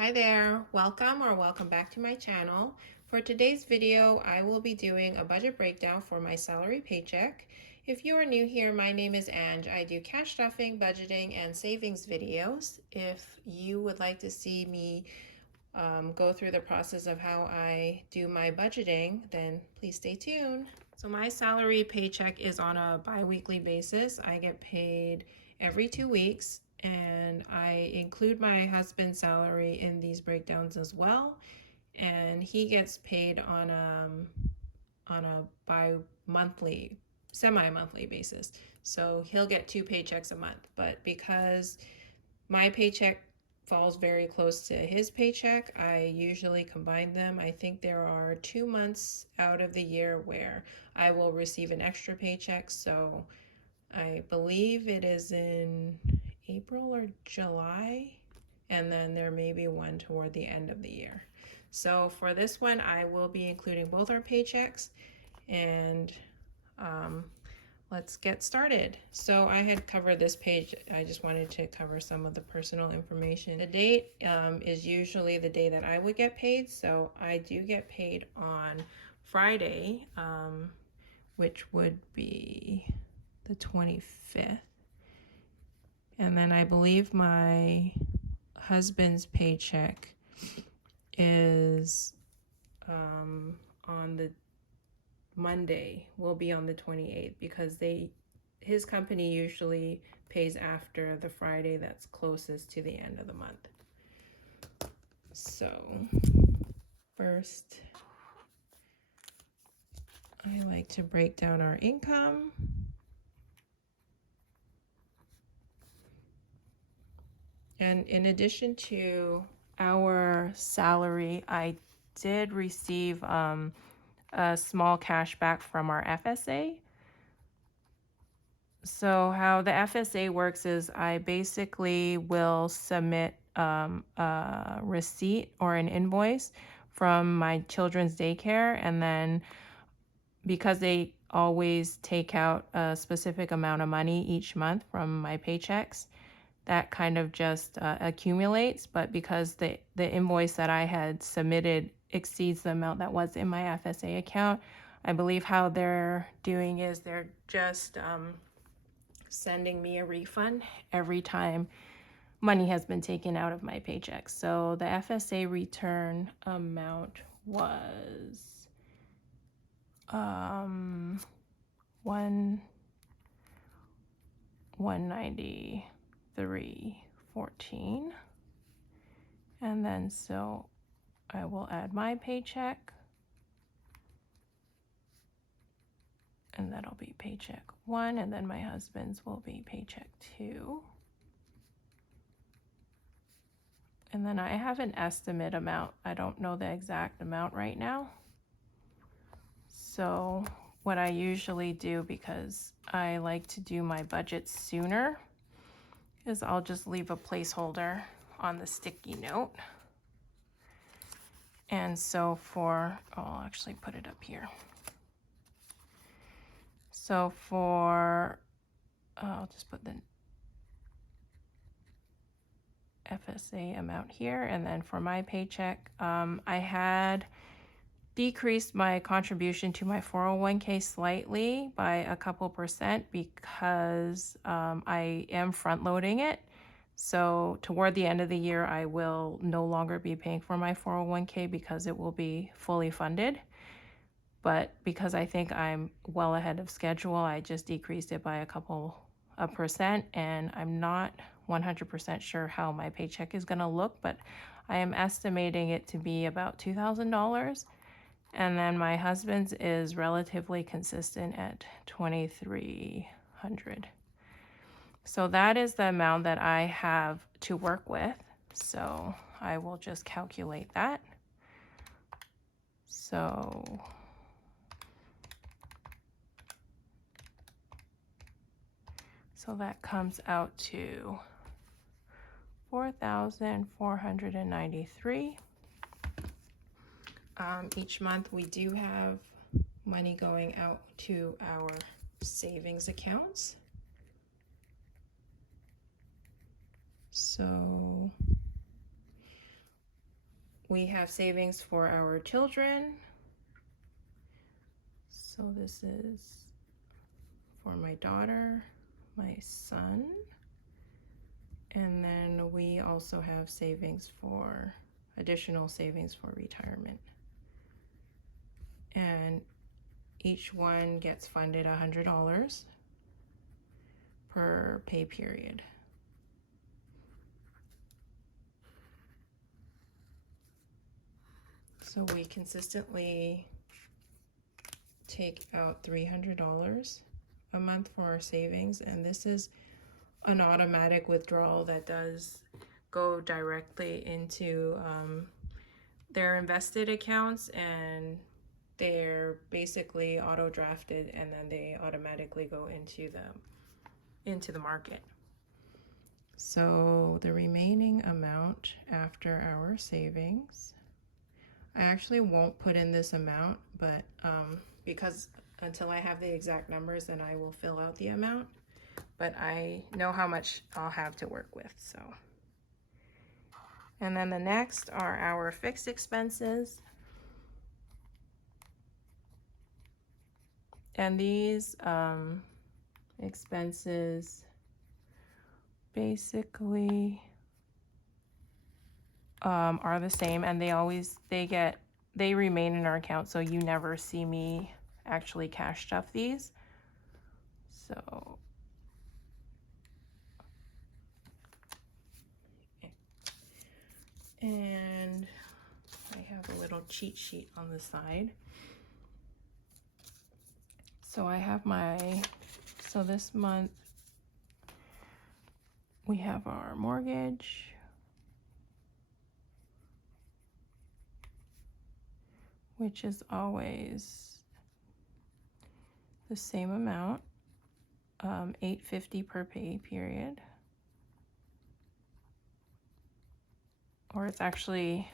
Hi there, welcome back to my channel. For today's video, I will be doing a budget breakdown for my salary paycheck. If you are new here, my name is Ange. I do cash stuffing, budgeting, and savings videos. If you would like to see me go through the process of how I do my budgeting, then please stay tuned. So my salary paycheck is on a bi-weekly basis. I get paid every 2 weeks, and I include my husband's salary in these breakdowns as well. And he gets paid on a bi-monthly, semi-monthly basis. So he'll get 2 paychecks a month. But because my paycheck falls very close to his paycheck, I usually combine them. I think there are 2 months out of the year where I will receive an extra paycheck. So I believe it is in April or July, and then there may be one toward the end of the year. So for this one, I will be including both our paychecks, and let's get started. So I had covered this page. I just wanted to cover some of the personal information. The date is usually the day that I would get paid. So I do get paid on Friday, which would be the 25th. And then I believe my husband's paycheck is on the Monday, will be on the 28th, because his company usually pays after the Friday that's closest to the end of the month. So first, I like to break down our income. And in addition to our salary, I did receive a small cash back from our FSA. So how the FSA works is I basically will submit a receipt or an invoice from my children's daycare, and then because they always take out a specific amount of money each month from my paychecks, that kind of just accumulates. But because the invoice that I had submitted exceeds the amount that was in my FSA account, I believe how they're doing is they're just sending me a refund every time money has been taken out of my paycheck. So the FSA return amount was $193.14, and then so I will add my paycheck, and that'll be paycheck 1, and then my husband's will be paycheck 2. And then I have an estimate amount. I don't know the exact amount right now. So what I usually do, because I like to do my budget sooner, is I'll just leave a placeholder on the sticky note. And so I'll actually put it up here. So I'll just put the FSA amount here, and then for my paycheck, I had decreased my contribution to my 401k slightly by a couple percent because I am front loading it. So toward the end of the year, I will no longer be paying for my 401k because it will be fully funded. But because I think I'm well ahead of schedule, I just decreased it by a couple of percent, and I'm not 100% sure how my paycheck is going to look, but I am estimating it to be about $2,000. And then my husband's is relatively consistent at $2,300. So that is the amount that I have to work with. So I will just calculate that. So that comes out to $4,493. Each month we do have money going out to our savings accounts. So We have savings for our children. So this is for my daughter, my son, and then we also have savings for additional savings for retirement. And each one gets funded $100 per pay period. So we consistently take out $300 a month for our savings, and this is an automatic withdrawal that does go directly into their invested accounts, and they're basically auto drafted, and then they automatically go into the market. So the remaining amount after our savings, I actually won't put in this amount, but because until I have the exact numbers, then I will fill out the amount, but I know how much I'll have to work with. So, and then the next are our fixed expenses. And these expenses basically are the same, and they remain in our account, so you never see me actually cash stuff these. So okay. And I have a little cheat sheet on the side. So I have so this month we have our mortgage, which is always the same amount, $850 per pay period. Or it's actually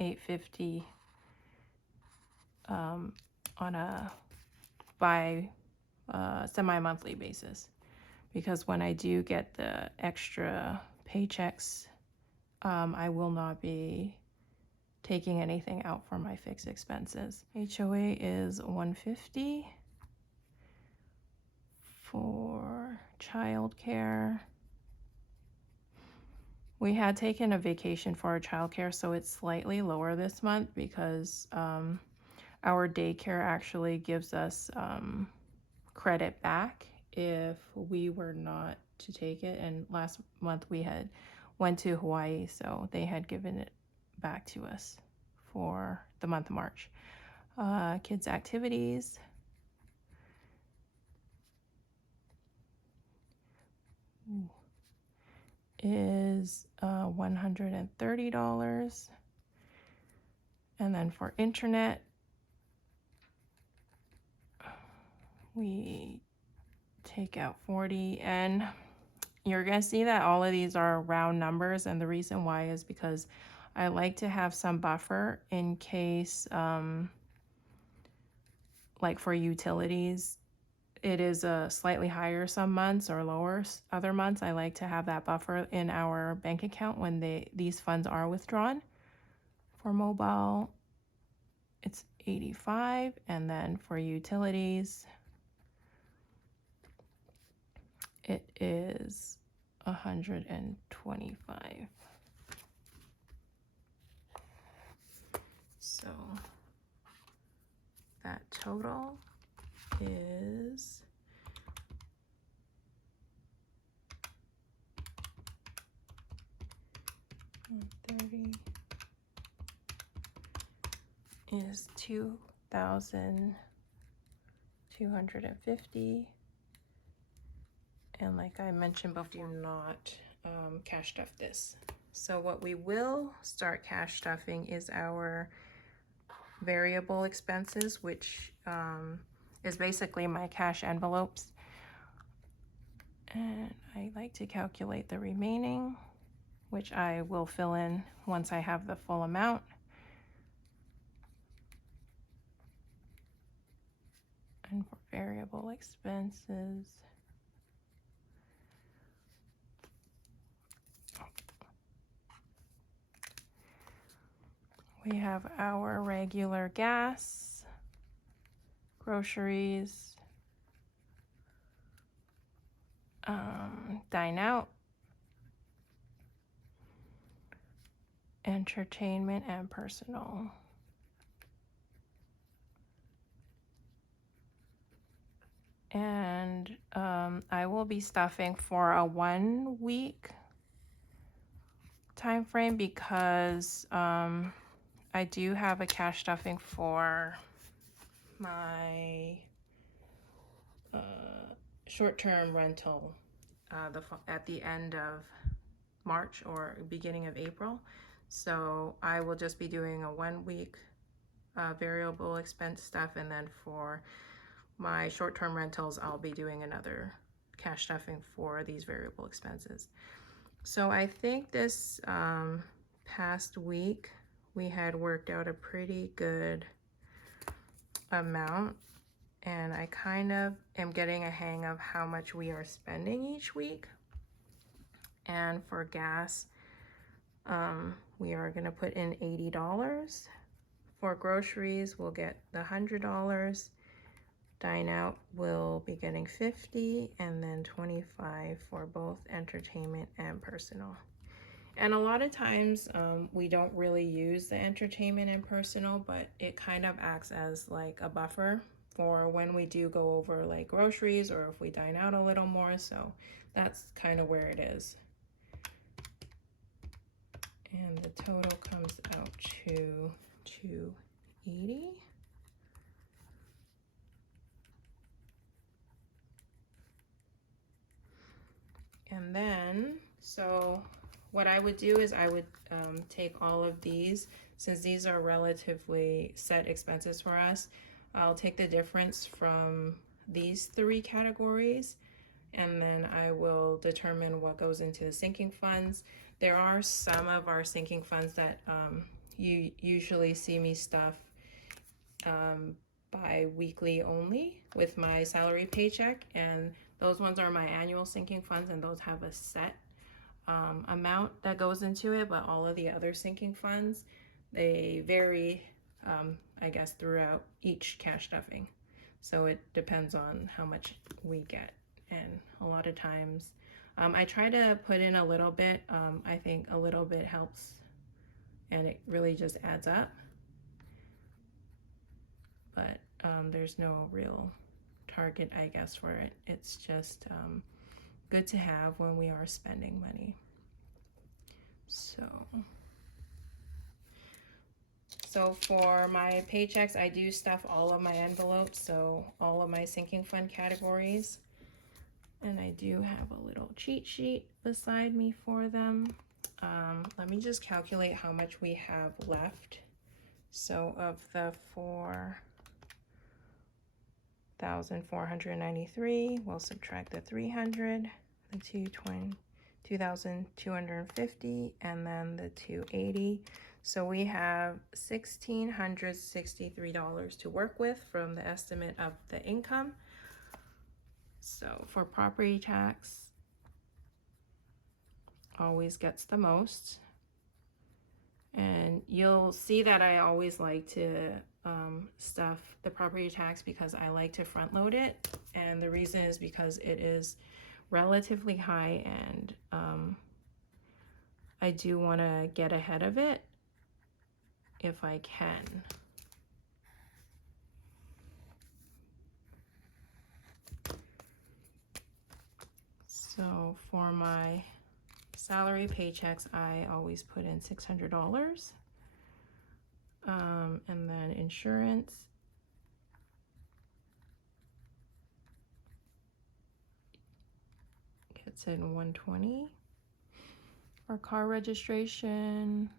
$850 on a semi-monthly basis, because when I do get the extra paychecks, I will not be taking anything out for my fixed expenses. HOA is $150 for childcare. We had taken a vacation for our childcare, so it's slightly lower this month because our daycare actually gives us credit back if we were not to take it. And last month we had went to Hawaii, so they had given it back to us for the month of March. Kids activities. Is $130. And then for internet, we take out $40, and you're gonna see that all of these are round numbers, and the reason why is because I like to have some buffer in case like for utilities it is slightly higher some months or lower other months. I like to have that buffer in our bank account when these funds are withdrawn. For mobile, it's $85, and then for utilities, it is $125. So that total is $2,250. And like I mentioned before, do not cash stuff this. So what we will start cash stuffing is our variable expenses, which is basically my cash envelopes. And I like to calculate the remaining, which I will fill in once I have the full amount. And for variable expenses, We have our regular gas, groceries, dine out, entertainment, and personal. And I will be stuffing for a 1 week time frame because I do have a cash stuffing for my short-term rental at the end of March or beginning of April. So I will just be doing a 1 week variable expense stuff, and then for my short-term rentals I'll be doing another cash stuffing for these variable expenses. So I think this past week we had worked out a pretty good amount, and I kind of am getting a hang of how much we are spending each week. And for gas, we are going to put in $80. For groceries, we'll get the $100. Dine out will be getting $50, and then $25 for both entertainment and personal. And a lot of times we don't really use the entertainment and personal, but it kind of acts as like a buffer for when we do go over like groceries or if we dine out a little more. So that's kind of where it is. And the total comes out to $280. And then, so what I would do is I would take all of these, since these are relatively set expenses for us, I'll take the difference from these 3 categories, and then I will determine what goes into the sinking funds. There are some of our sinking funds that you usually see me stuff bi-weekly only with my salary paycheck, and those ones are my annual sinking funds, and those have a set amount that goes into it. But all of the other sinking funds, they vary, I guess, throughout each cash stuffing. So it depends on how much we get. And a lot of times, I try to put in a little bit. I think a little bit helps, and it really just adds up. But there's no real target, I guess, for it. It's just good to have when we are spending money. So for my paychecks, I do stuff all of my envelopes, so all of my sinking fund categories. And I do have a little cheat sheet beside me for them. Let me just calculate how much we have left. So of the 4,493, we'll subtract the 300, the 2,250, and then the 280. So we have $1,663 to work with from the estimate of the income. So for property tax, always gets the most. And you'll see that I always like to stuff the property tax because I like to front load it. And the reason is because it is relatively high, and I do want to get ahead of it if I can. So for my salary paychecks, I always put in $600. And then insurance, gets in $120. Our car registration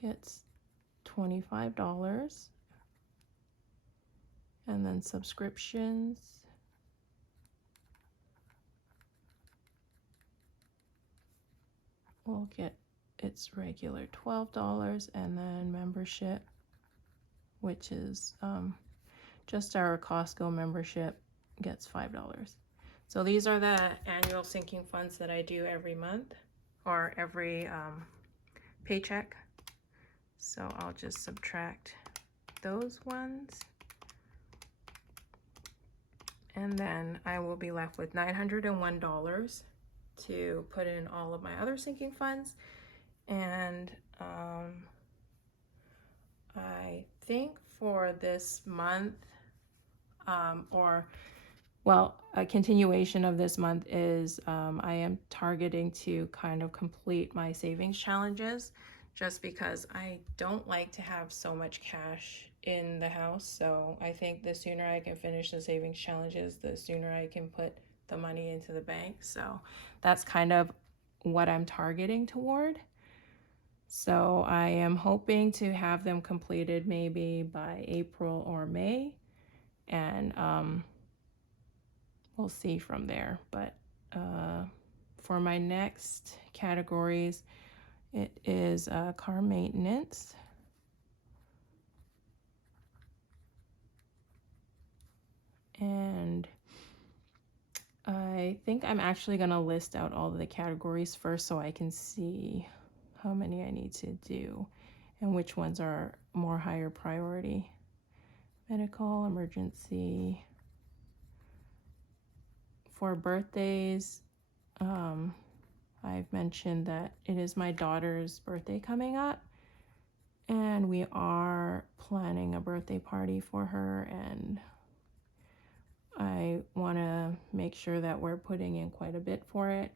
gets $25. And then subscriptions will get its regular $12, and then membership, which is just our Costco membership, gets $5. So these are the annual sinking funds that I do every month, or every Paycheck. So I'll just subtract those ones. And then I will be left with $901 to put in all of my other sinking funds. And I think for this month, a continuation of this month is I am targeting to kind of complete my savings challenges, just because I don't like to have so much cash in the house. So I think the sooner I can finish the savings challenges, the sooner I can put the money into the bank. So that's kind of what I'm targeting toward. So I am hoping to have them completed maybe by April or May, and we'll see from there. But for my next categories, it is car maintenance. And I think I'm actually going to list out all of the categories first so I can see how many I need to do and which ones are more higher priority. Medical, emergency. For birthdays, I've mentioned that it is my daughter's birthday coming up, and we are planning a birthday party for her, and I want to make sure that we're putting in quite a bit for it.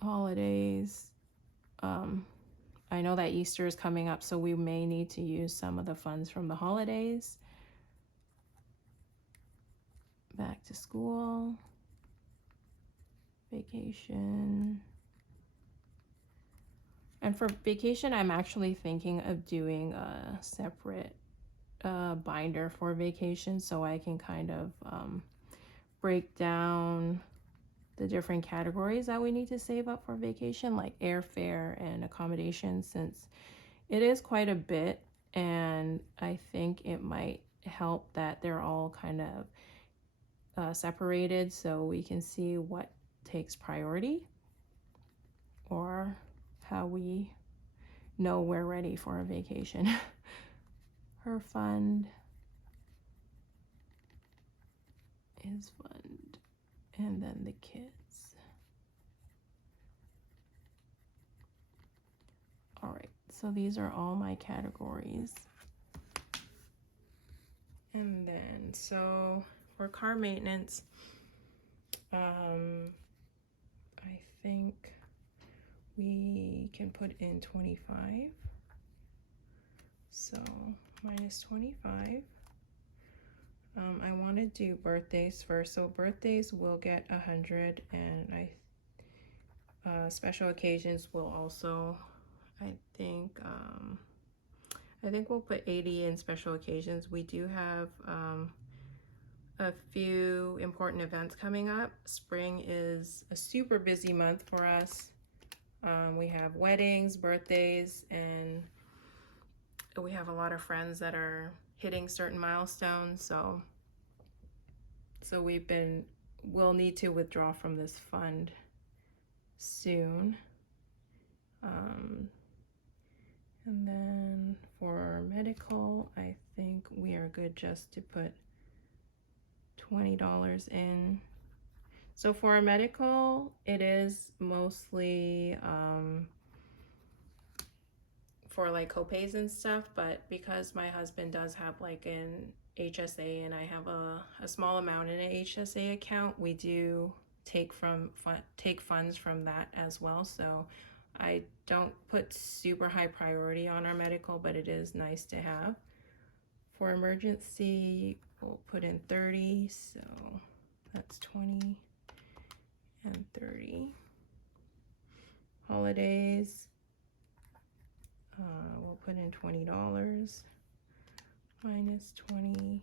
Holidays, I know that Easter is coming up, so we may need to use some of the funds from the holidays. Back to school, vacation. And for vacation, I'm actually thinking of doing a separate binder for vacation, so I can kind of break down the different categories that we need to save up for vacation, like airfare and accommodation, since it is quite a bit, and I think it might help that they're all kind of separated, so we can see what takes priority or how we know we're ready for a vacation. Her fund is fund, and then the kids. All right, so these are all my categories. And then, so for car maintenance, I think we can put in 25. So minus 25. I want to do birthdays first. So birthdays will get 100, and special occasions will also, I think we'll put 80 in special occasions. We do have a few important events coming up. Spring is a super busy month for us. We have weddings, birthdays, and we have a lot of friends that are hitting certain milestones. So we'll need to withdraw from this fund soon. And then for medical, I think we are good just to put $20 in. So for our medical, it is mostly for like copays and stuff, but because my husband does have like an HSA and I have a small amount in an HSA account, we do take funds from that as well. So I don't put super high priority on our medical, but it is nice to have. For emergency, we'll put in 30, so that's 20 and 30. Holidays, we'll put in $20 minus 20.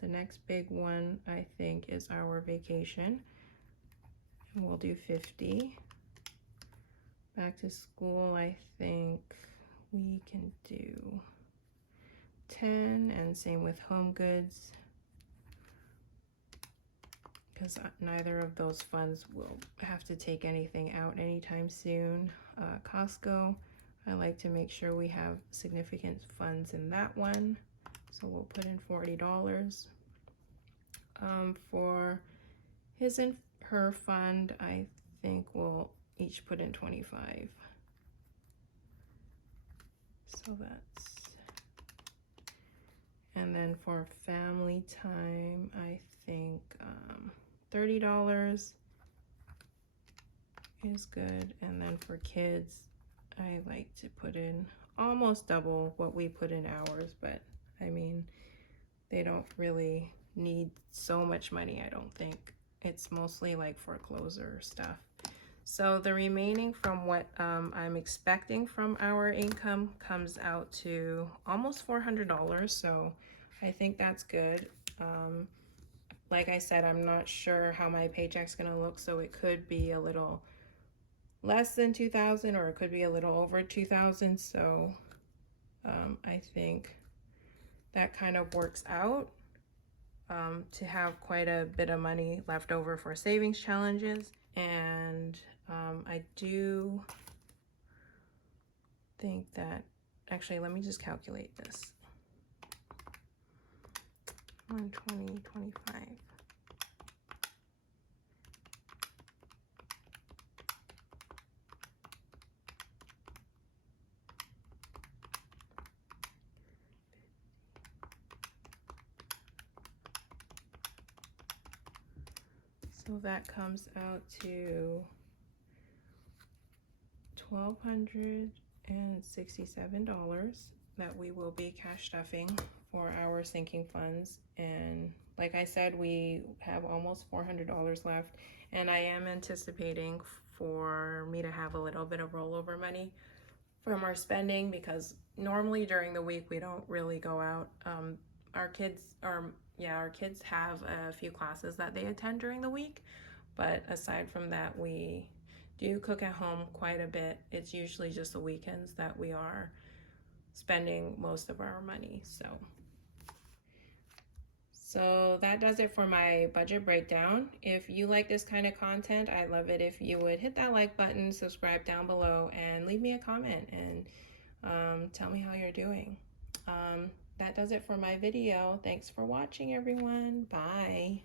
The next big one, I think, is our vacation, and we'll do 50. Back to school, I think we can do 10, and same with home goods, because neither of those funds will have to take anything out anytime soon. Costco, I like to make sure we have significant funds in that one, so we'll put in $40. For his and her fund, I think we'll each put in 25. So that's, and then for family time, I think $30 is good. And then for kids, I like to put in almost double what we put in ours, but I mean, they don't really need so much money, I don't think. It's mostly like foreclosure stuff. So the remaining from what I'm expecting from our income comes out to almost $400. So I think that's good. Like I said, I'm not sure how my paycheck's gonna look, so it could be a little less than 2,000 or it could be a little over 2,000. So I think that kind of works out to have quite a bit of money left over for savings challenges. And I do think that, actually, let me just calculate this. 120, 25. So that comes out to $1,267 that we will be cash stuffing for our sinking funds. And like I said, we have almost $400 left, and I am anticipating for me to have a little bit of rollover money from our spending, because normally during the week we don't really go out. Our kids have a few classes that they attend during the week, but aside from that, we do cook at home quite a bit. It's usually just the weekends that we are spending most of our money. So that does it for my budget breakdown. If you like this kind of content, I'd love it if you would hit that like button, subscribe down below, and leave me a comment and tell me how you're doing. That does it for my video. Thanks for watching, everyone. Bye.